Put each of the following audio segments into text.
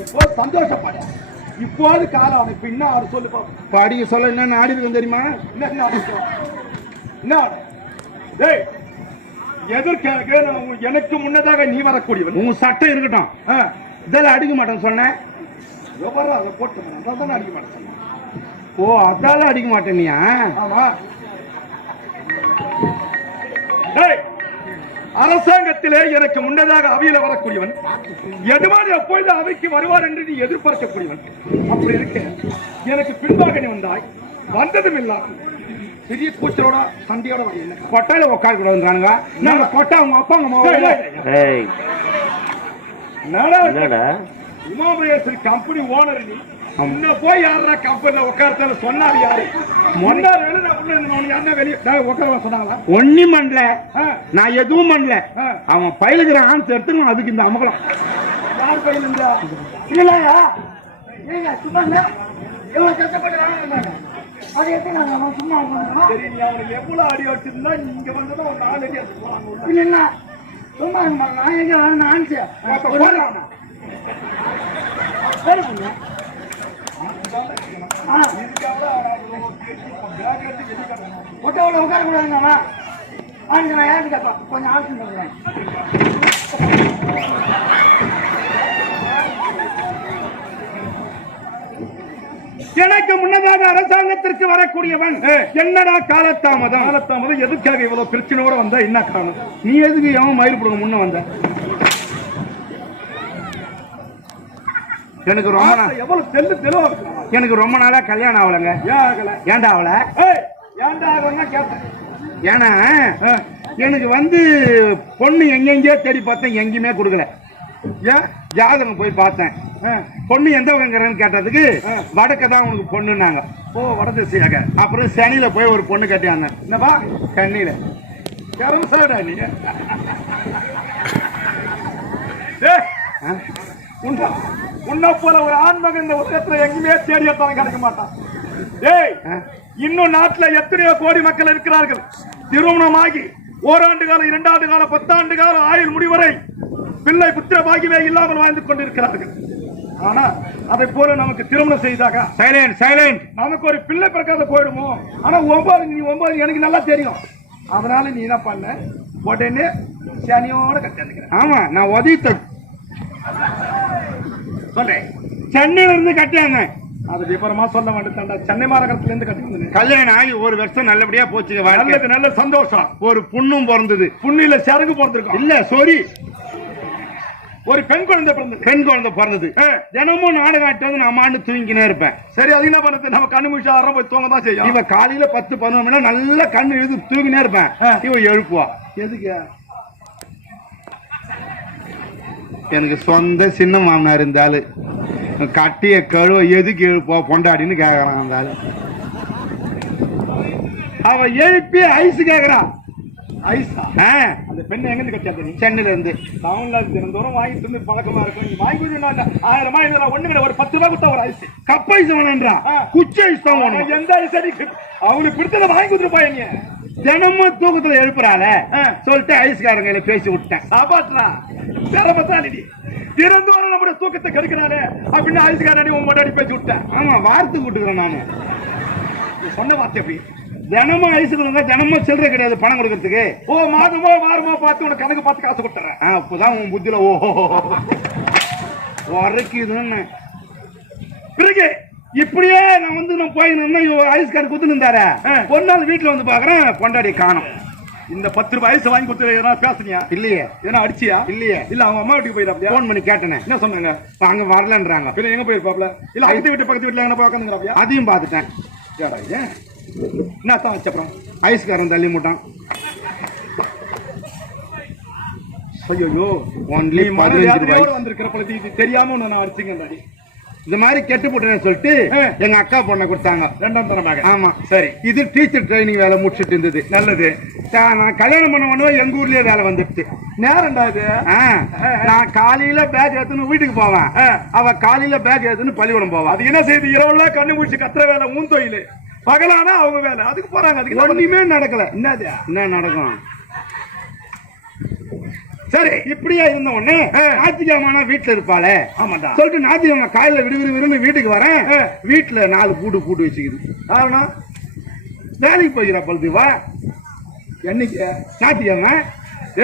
இப்போ சந்தோஷப்பட. இப்போது காலம் அவனுக்கு இன்னும் அவர் சொல்லு படிக்க சொல்ல என்ன ஆடி இருக்கும் தெரியுமா? என்ன என்ன? என்ன? டேய் எதற்காக உன் எனக்கு முன்னதாக நீ வரக்கூடியவன். உங்க சட்டம் இருக்கட்டும். இதெல்லாம் அடிக்க மாட்டேன்னு சொன்னேன் எவரோ அதை போட்டு அதான் தானே அடிக்க மாட்டேன் சொன்னேன். ஓ அதால அடிக்க மாட்டேனியா ஆமா. டேய், அரசாங்கத்திலே எனக்கு முன்னதாக அவையில வரக்கூடியவன். எதுவான் எப்பொழுது அவைக்கு வருவார் என்று நீ எதிர்பார்க்கக்கூடியவன். அப்படி இருக்க எனக்கு பின்பாக நீ வந்தாய். வந்ததும் இல்லாமல் பெரிய கூச்சலோட சண்டையோட வரல கொட்டாயில உட்கார கூடாதுன்றானுங்க நாங்க கொட்டா அவங்க அப்பா அவங்க என்னடா? உமாமகேஸ்வரி கம்பெனி ஓனர் நீ. முன்ன போய் யாரா கம்பெனில உட்காரத்தால சொன்னாரு யாரு? நான் சொன்னாங்களா? ஒன்னும் பண்ணல நான் எதுவும் பண்ணல. அவன் பயிலுக்கிற ஆன்ஸ் எடுத்து அதுக்கு இந்த அமகலம். யார் இருந்தா இல்லையா? ஏங்க சும்மா எவ்வளவு நாங்க அவனுக்கு எவ்வளவு அடி வச்சிருந்தா நீ இங்க வந்ததும் ஒரு நாலு அடி அடிச்சு போவாங்க உள்ள. இல்ல இல்ல. சும்மா நான் எங்க வரேன் ஆன்சி அப்ப போடா அவனை. சரி பண்ணு ஆ இதுக்காக அவன் பேக் எடுத்து வெளியே கிடக்கணும். ஒட்டவுல உட்கார கூடாதுங்கம்மா ஆன்சி நான் யாருக்கு கேட்பா கொஞ்சம் ஆன்சி பண்ணுறேன் எனக்கு முன்னதாக அரசாங்கத்திற்கு வரக்கூடியவன் என்னடா காலத்தாமதம் காலத்தாமதம் எதுக்காக இவ்வளவு பிரச்சனையோட வந்தா? என்ன காரணம்? நீ எதுக்கு எவன் மயிர் போடுங்க முன்ன வந்த? எனக்கு ரொம்ப நா- ஆசை எவ்வளவு தெல்லு தெளிவா. எனக்கு ரொம்ப நாளா கல்யாணம் ஆகலைங்க. ஏன் ஆகல? ஏன்டா அவளை ஏன்டா ஆகலன்னா கேட்டேன் ஏன்னா எனக்கு வந்து பொண்ணு எங்கெங்கேயோ தேடி பார்த்தேன் எங்கேயுமே கொடுக்கல. ஏன்? ஜாதகம் போய் பார்த்தேன். பொண்ணு எந்த வகைங்கிறன்னு கேட்டதுக்கு வடக்க தான் உனக்கு பொண்ணுன்னாங்க. ஓ வடதிசையாக அப்புறம் சனியில போய் ஒரு பொண்ணு கட்டியாங்க. என்னப்பா? கண்ணியில கரம்சாடா நீ ஏய், ஆ? உன்ன உன்னை போல ஒரு ஆண்மகன் இந்த உலகத்துல எங்கேயுமே தேடியத்தான் கிடைக்க மாட்டான். ஏய்? இன்னும் நாட்டுல எத்தனையோ கோடி மக்கள் இருக்கிறார்கள். திருமணமாகி ஓராண்டு காலம் இரண்டாண்டு காலம் பத்தாண்டு காலம் ஆயுள் முடிவரை பிள்ளை புத்திர பாகியமே இல்லாமல் வாழ்ந்து கொண்டிருக்கிறார்கள். ஆனா அதை போல நமக்கு திருமணம் செய்தாக சைலண்ட் சைலண்ட் நமக்கு ஒரு பிள்ளை பிறக்காத போயிடுமோ? ஆனா ஒன்பது நீ ஒன்பது எனக்கு நல்லா தெரியும். அதனால நீ என்ன பண்ண? உடனே சனியோட கட்டிருக்கிறேன் ஆமா நான் உதவித்த சொல்றேன். சென்னையில இருந்து கட்டியாங்க அது விவரமா சொல்ல வேண்டியதாண்டா சென்னை மாநகரத்துல இருந்து கட்டி கல்யாணம் ஆகி ஒரு வருஷம் நல்லபடியா போச்சுங்க வாழ்க்கை. நல்லது நல்ல சந்தோஷம். ஒரு புண்ணும் பிறந்தது. புண்ணில சரகு பிறந்திருக்கோம். இல்ல சாரி ஒரு பெண் குழந்தை பிறந்து பெண் குழந்தை பிறந்தது. தினமும் நாடகம் ஆட்டு வந்து நான் ஆண்டு தூங்கினே இருப்பேன். சரி அது என்ன பண்ணுது நம்ம கண்ணு முடிச்சா அறம் போய் தூங்க தான் செய்யும். இவ காலையில பத்து பதினொரு மணி நல்லா கண்ணு எழுது தூங்கினே இருப்பேன். ஆ. இவ எழுப்புவா. எதுக்கு? எனக்கு சொந்த சின்ன மாமனார் இருந்தாலு. கட்டிய கழுவ எதுக்கு எழுப்பா பொண்டாடின்னு கேக்குறான் அந்த ஆளு அவ எழுப்பி ஐஸ் ஐசா ஆ, அந்த பெண்ணை எங்க இருந்து கட்டியா நீ சென்னையில இருந்து டவுன்ல தினந்தோறும் வாங்கி தின்னு பழக்கமா இருக்கும். நீ வாங்கி கொடுத்தா ஆயிரம் ரூபாய் இதுல ஒண்ணு கிடையாது ஒரு பத்து ரூபாய் கொடுத்தா ஒரு ஐஸ். Cup ice வேணுன்றா. குச்சி ஐஸ் தான் வேணும். எந்த ஐஸ் அவனுக்கு பிடிச்சத வாங்கி கொடுத்துருப்பா நீ தினமும் தூக்கத்துல எழுப்புறாள. சொல்லிட்டு ஐஸ்காரங்களை பேசி விட்டேன். சாப்பாட்டுறா சிரமத்தானி நீ தினந்தோறும் நம்முடைய தூக்கத்தை கெடுக்கிறானே அப்படின்னு ஐஸ்காரடி உன் முன்னாடி பேசி விட்டேன். ஆமா வார்த்தை கூட்டுக்கிறேன் நானு. சொன்ன வார்த்தை அப்படி. தினமும் ஐஸ் கொடுங்க தினமும் சில்லறை கிடையாது பணம் கொடுக்கறதுக்கு. ஓ மாதமோ வாரமோ பார்த்து உனக்கு கணக்கு பார்த்து காசு கொடுத்துறேன். அப்பதான் உன் புத்தியில ஓஹோ உரைக்குதுன்னு. பிறகு இப்படியே நான் வந்து நான் போய் நின்னா ஐஸ்கார் குத்து நின்றாரு ஆ. ஒரு நாள் வீட்டுல வந்து பாக்குறேன் பொண்டாடி காணும். இந்த பத்து ரூபாய் ஐஸ் வாங்கி கொடுத்து எதனா பேசுனியா? இல்லையே. எதனா அடிச்சியா? இல்லையே. இல்ல அவங்க அம்மா வீட்டுக்கு போயிடாப்லையா போன் பண்ணி கேட்டேனே. என்ன சொன்னாங்க? அங்க வரலன்றாங்க. பின்ன எங்க போயிருப்பாப்ல? இல்ல அடுத்த வீட்டு பக்கத்து வீட்டுல எங்க பார்க்கணுங்கிறாப்லையா அதையும் பார்த்துட்டேன். என்ன தான் வச்ச அப்புறம்? ஐஸ்காரன் தள்ளி முட்டான். ஐயோ ஒன்லி பதினஞ்சு ரூபாய். வந்திருக்கிற பொழுது இது தெரியாம நான் அடிச்சுங்கடாடி இந்த மாதிரி கெட்டு போட்டேன்னு சொல்லிட்டு. எங்க அக்கா பொண்ணை கொடுத்தாங்க. ரெண்டாம் தரமாக ஆமா சரி. இது டீச்சர் ட்ரைனிங் வேலை முடிச்சிட்டு இருந்தது. நல்லது. நான் கல்யாணம் பண்ண உடனே எங்க ஊர்லயே வேலை வந்துடுச்சு நேரம்டா இது. நான் காலையில பேக் எடுத்துன்னு வீட்டுக்கு போவேன். அவ காலையில பேக் எடுத்துன்னு பள்ளிக்கூடம் போவா. அது என்ன செய்யுது இரவுல கண்ணு முடிச்சு கத்துற வேலை மூன் தொழில். பகலானா அவங்க வேலை. அதுக்கு போறாங்க அதுக்கு ஒண்ணுமே நடக்கல. என்னது? என்ன நடக்கும்? சரி. இப்படியே இருந்த உடனே ஞாயிற்றுக்கிழமை வீட்டுல இருப்பாளே. ஆமாண்டா. சொல்லிட்டு ஞாயிற்றுக்கிழமை காலையில விடு விடு வீட்டுக்கு வரேன். வீட்டுல நாலு கூடு கூட்டு வச்சுக்குது. காரணம்? வேலைக்கு போய்க்கிறா பழுதுவா என்னைக்கு ஞாயிற்றுக்கிழமை?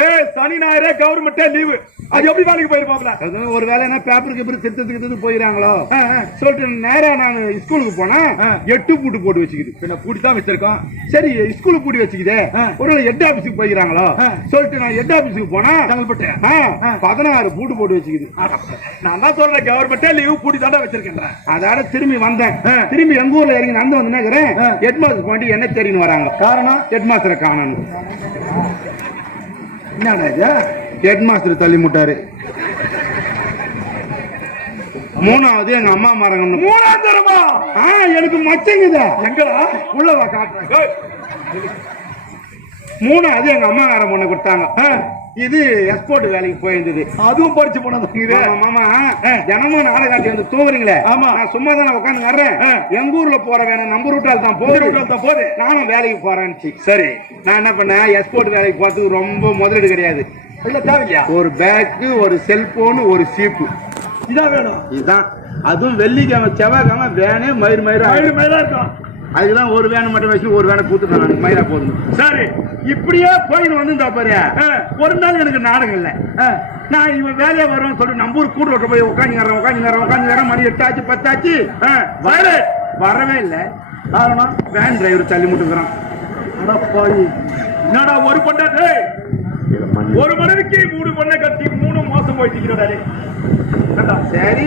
ஏய் சனி ஞாயிறே கவர்மெண்டே லீவு. அது எப்படி வேலைக்கு போயிருப்பாப்ல ஒரு வேலைன்னா பேப்பருக்கு எப்படி திருத்தத்துக்கு திருத்து போயிடறாங்களோ சொல்லிட்டு நேரா நான் ஸ்கூலுக்கு போனேன் எட்டு பூட்டு போட்டு வச்சுக்குது. பின்ன பூட்டி தான் வச்சிருக்கோம். சரி ஸ்கூலுக்கு பூட்டி வச்சுக்குதே. ஒரு ஹெட் ஆபீஸுக்கு போய்க்கிறாங்களோ ஆ. சொல்லிட்டு நான் ஹெட் ஆபீஸுக்கு போனா செங்கல்பட்டு பதினாறு பூட்டு போட்டு வச்சுக்குது. நான் தான் சொல்றேன் கவர்மெண்டே லீவு பூட்டி தாண்டா வச்சிருக்கேன் அதோட திரும்பி வந்தேன். திரும்பி எங்க ஊர்ல இறங்கி நடந்து வந்து நினைக்கிறேன். ஹெட் மாஸ்டர் பாண்டி என்ன தெரியும் வராங்க. காரணம்? ஹெட் மாஸ்டரை காணணும். என்னடா இது? ஹெட் மாஸ்டர் தள்ளி முட்டாரு. மூணாவது எங்க அம்மா மரங்கன்னு. மூணாம் தரமா ஆ எனக்கு மச்சங்குதா எங்கடா? உள்ள வா காட்டுறேன் மூணாவது எங்க அம்மாக்கார பொண்ணு கொடுத்தாங்க. ஆ, இது எக்ஸ்போர்ட் வேலைக்கு போயிருந்தது. அதுவும் படிச்சு போனது. மாமா. தினமும் நாடகாட்டி வந்து தூங்குறீங்களே? ஆமா. நான் சும்மா தானே உட்காந்து வர்றேன். எங்க ஊர்ல போற வேணும் நம்ம ரூட்டால் தான் போகுது. தான் போது நானும் வேலைக்கு போறேன்னு சரி. நான் என்ன பண்ணேன்? எக்ஸ்போர்ட் வேலைக்கு போறதுக்கு ரொம்ப முதலீடு கிடையாது. இல்ல தேவையா ஒரு பேக்கு ஒரு செல்போன் ஒரு சீப்பு இதான் வேணும். இதுதான் அதுவும் வெள்ளிக்கிழமை செவ்வாய்க்கிழமை வேனே மயிறு மயிறு மயிறு மயிலா இருக்கும். அதுக்குதான் ஒரு வேனை மட்டும் வச்சு ஒரு வேனை கூத்துட்டேன் நான் மயிரா போதும். சரி இப்படியே போயின்னு வந்து இந்த பாரு. ஒரு நாள் எனக்கு நாடகம் இல்லை. நான் இவன் வேலையா வருவேன் சொல்லிட்டு நம்ம ஊர் கூட்டு போய் உட்காந்துக்கிறேன் உட்காந்துக்கிறேன் உட்காந்துக்கிறேன் மணி எட்டாச்சு பத்தாச்சு. வர. வரவே இல்லை. காரணம் வேன் டிரைவர் தள்ளி முட்டுக்கிறான். பாவி. என்னடா ஒரு பொண்ணா டேய் ஒரு மனைவிக்கு மூணு பொண்ணை கட்டி மூணு மாசம் போயிட்டு சரி.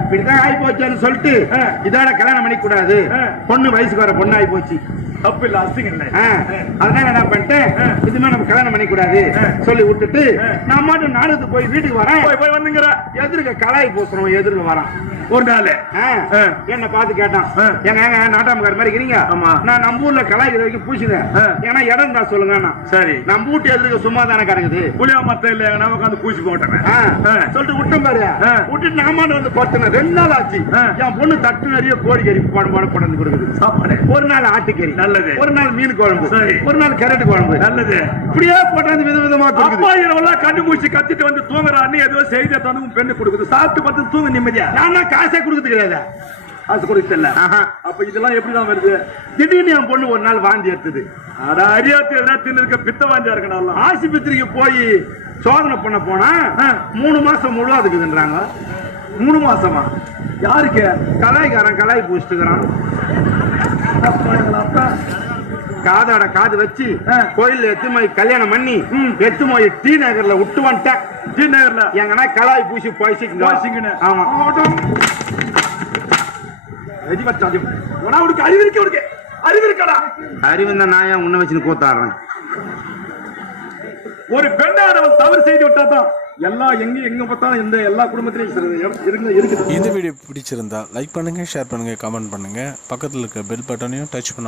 இப்படிதான் ஆகி போச்சுன்னு சொல்லிட்டு. இதோட கல்யாணம் பண்ணிக்க கூடாது ஆ. பொண்ணு வயசுக்கு வர பொண்ணு ஆகி போச்சு. தப்பு இல்ல அசிங்க இல்ல அதனால என்ன பண்ணிட்டேன். இதுமே நம்ம கல்யாணம் பண்ணிக்க கூடாது ஆ. சொல்லி விட்டுட்டு. நான் மாட்டு நாடகத்துக்கு போய் வீட்டுக்கு வரேன். போய் போய் வந்துங்கிற எதிர்க்க கலாய் பூசுறவன் எதிர்க்க வரான். ஒரு நாள். என்ன பார்த்து கேட்டான். ஏங்க ஏங்க நாட்டாமக்கார மாதிரி இருக்கிறீங்க? ஆமா. நான் நம்ம ஊர்ல கலாய்க்கிற வரைக்கும் பூசுறேன் ஆ. ஏன்னா இடம் தான் சொல்லுங்க சரி. நம்ம வீட்டு எதிர்க்க சும்மா தானே கிடக்குது புளியா மத்த இல்ல நான் உட்காந்து பூச்சி போட்டேன். சொல்லிட்டு விட்டோம் பாரு. விட்டுட்டு நாமாண்டு வந்து பார்த்தேன் ரெண்டு நாள் ஆச்சு. என் பொண்ணு தட்டு நிறைய கோழிக்கறி போட போட கொண்டு கொடுக்குது. சாப்பாடு. ஒரு நாள் ஆட்டுக்கறி. நல்லது. ஒரு நாள் மீன் குழம்பு. சரி. ஒரு நாள் கேரட் குழம்பு. நல்லது. இப்படியே போட்டாந்து வித விதமா கொடுக்குது. அப்பா இரவெல்லாம் கண்ணு மூச்சு கத்திட்டு வந்து தூங்குறான்னு ஏதோ செய்தி தந்து பெண்ணு கொடுக்குது. சாப்பிட்டு பார்த்து தூங்க நிம்மதியா? நான் காசே கொடுக்குறது கிடையாது? அது கொடுக்கல. அப்ப இதெல்லாம் எப்படிதான் வருது? திடீர்னு என் பொண்ணு ஒரு நாள் வாந்தி எடுத்தது. அட அரியாத்து எதனா தின்னு இருக்க பித்த வாந்தியா இருக்கணும் ஆஸ்பத்திரிக்கு போய் சோதனை பண்ண போனா. மூணு மாசம் முழு அதுக்குதுன்றாங்க மூணு மாசமா? யாருக்கு? கலாய்க்காரன் கலாய் பூசிட்டுக்கிறான். காதோட காது வச்சு ஆ. கோயில்ல எத்து போய் கல்யாணம் பண்ணி எத்து போய் டி நகர்ல விட்டு வந்துட்டேன். டி நகர்ல? எங்கன்னா கலாய் பூசி போய்ச்சிங்க. ஆமா. உனக்கு அறிவு இருக்கு உனக்கு அறிவு இருக்கடா? அறிவு நான் ஏன் உன்னை வச்சுன்னு கூத்தாடுறேன்? ஒரு பெண்ணானவன் தவறு செய்து விட்டாதான் எல்லா எங்க எங்க பார்த்தாலும் இந்த எல்லா குடும்பத்திலையும் இருக்கு இருக்குது. இந்த வீடியோ பிடிச்சிருந்தா லைக் பண்ணுங்கள் ஷேர் பண்ணுங்கள் கமெண்ட் பண்ணுங்கள் பக்கத்தில் இருக்க பெல் பட்டனையும் டச் பண்ண